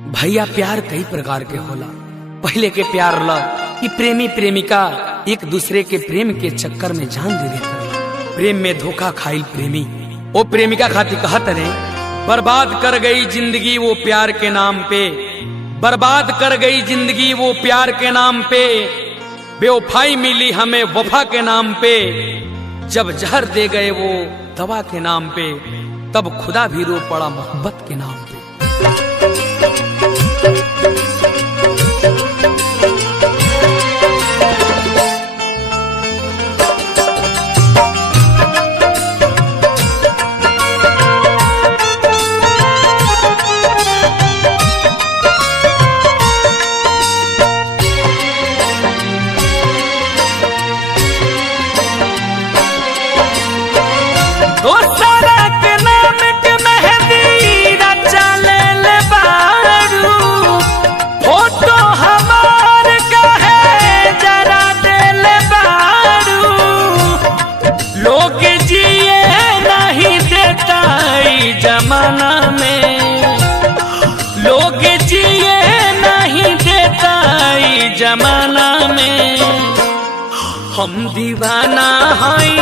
भैया प्यार कई प्रकार के होला। पहले के प्यार ला कि प्रेमी प्रेमिका एक दूसरे के प्रेम के चक्कर में जान दे देते। प्रेम में धोखा खाइल प्रेमी वो प्रेमिका खातिर कहत रहे, बर्बाद कर गई जिंदगी वो प्यार के नाम पे, बर्बाद कर गई जिंदगी वो प्यार के नाम पे, बेवफाई मिली हमें वफा के नाम पे, जब जहर दे गए वो दवा के नाम पे, तब खुदा भी रो पड़ा मोहब्बत के नाम पे। जमाना में लोग जिए नहीं देता जमाना में, हम दीवाना हई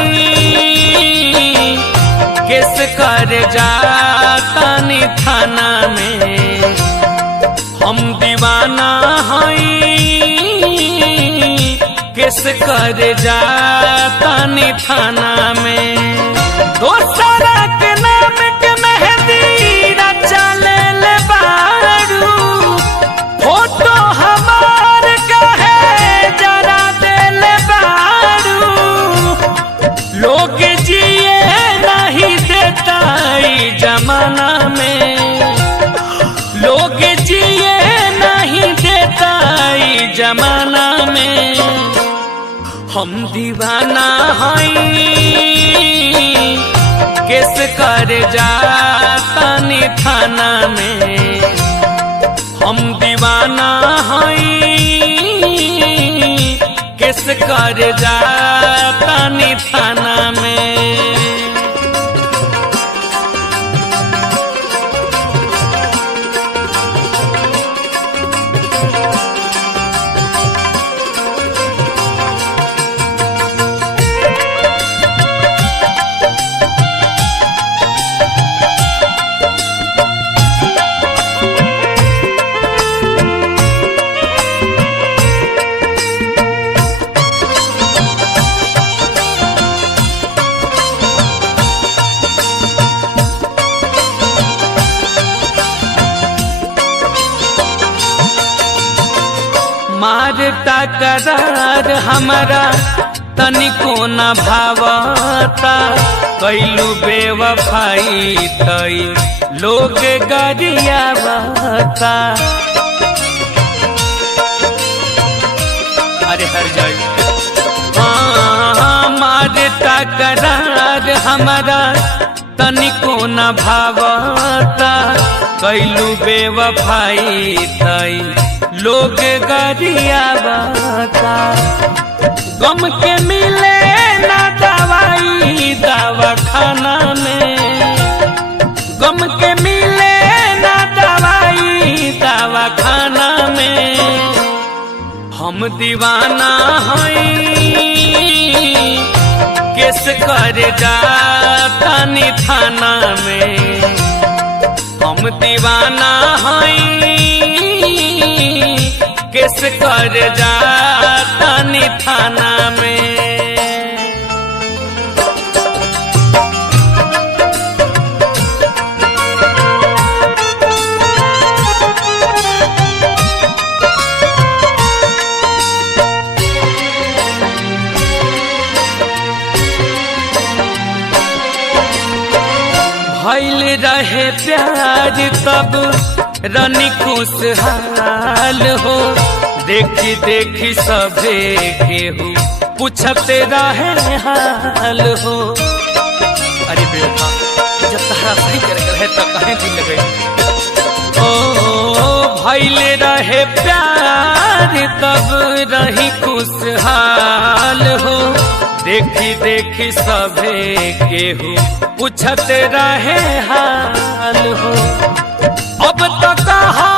किस कर जाता नी थाना में, हम दीवाना हई किस कर जाता नी थाना में। दोसरा के नाम के मेहंदी रचा ले बारू, फोटो हमार कहे जरा दे बारू, लोग जिए नहीं देता जमाना में, लोग जिए नहीं देता जमाना में, हम दीवाना हई किस कर जाता नी थाना में, हम दीवाना हई किस कर जाता नी थाना में। मारता करार हमारा तनिको न भावता, कैलू बेवफाई तई लोग गरियावता। अरे हर जाए मारता करार हमारा तनिको न भावता, कैलू बेवफाई तई लोग गरियावता। गम के मिले ना दवाई दवाखाना में, गम के मिले ना दवाई दवाखाना में, हम दीवाना हई किस कर जाता नी थाना में, हम दीवाना हई किस कर जाता नी थाना में। भइल रहे प्यार तब रनी खुशहाल हो, देखी देखी सभे केहू पूछते रहे हाल हो। अरे बेटा जब तहरा सही कर है तो कहीं दिल लगे। ओ भइल रहे प्यार तब रही खुशहाल हो, देखी देखी सभे केहू पूछते रहे हाल हो। अब तो कहा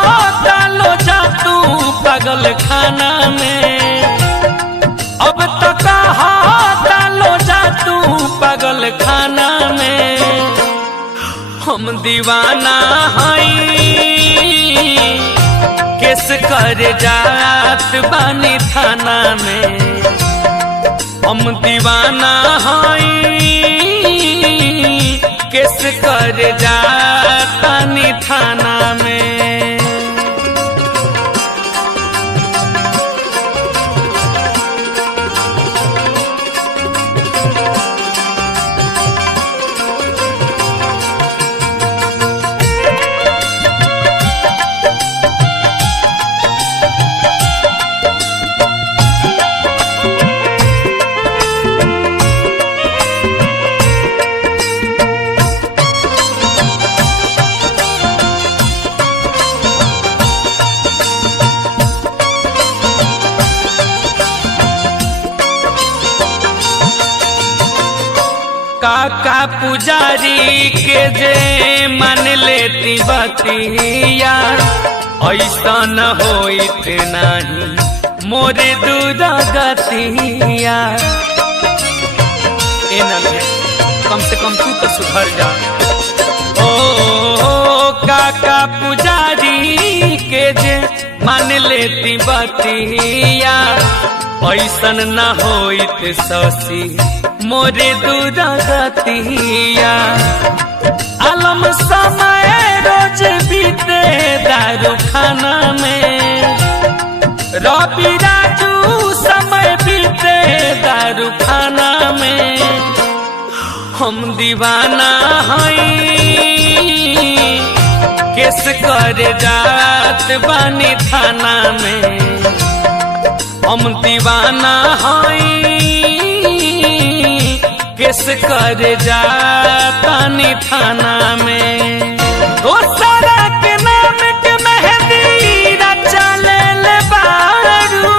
पागल खाना में। अब तो कहा लो जा तू पागल खाना में। हम दीवाना हई केस कर जात बानी थाना में। हम दीवाना हई केस कर जात बानी थाना में। काका पुजारी के जे मान लेती बतिया ऐसा न होइत नहीं मोरे दूध गतिया। कम से कम तू तो सुधर जा। ओ काका पुजारी के जे मान लेती बतिया ऐसन न होइत शशि मोरे दूध गतिया। आलम समय रोज बीते दारू खाना में। रवि राजू समय बीते दारू खाना में। हम दीवाना हई केस कर जात बानी थाना में। हम दीवाना हई केस कर जातानी थाना में। दोसरा के नाम के मेहंदी रचा ले बारू।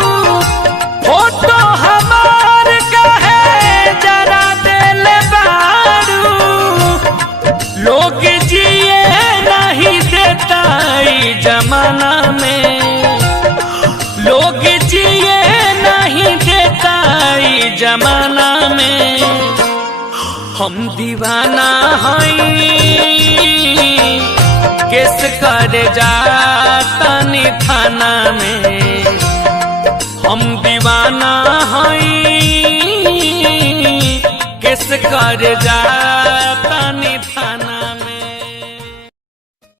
फोटो हमार कहे जरा दे बारू। लोग जिए नहीं देता जमाना में। लोग जिए नहीं देता जमाना में। हम दीवाना हई केस कर जातानी थाना में। हम दीवाना हई केस कर जातानी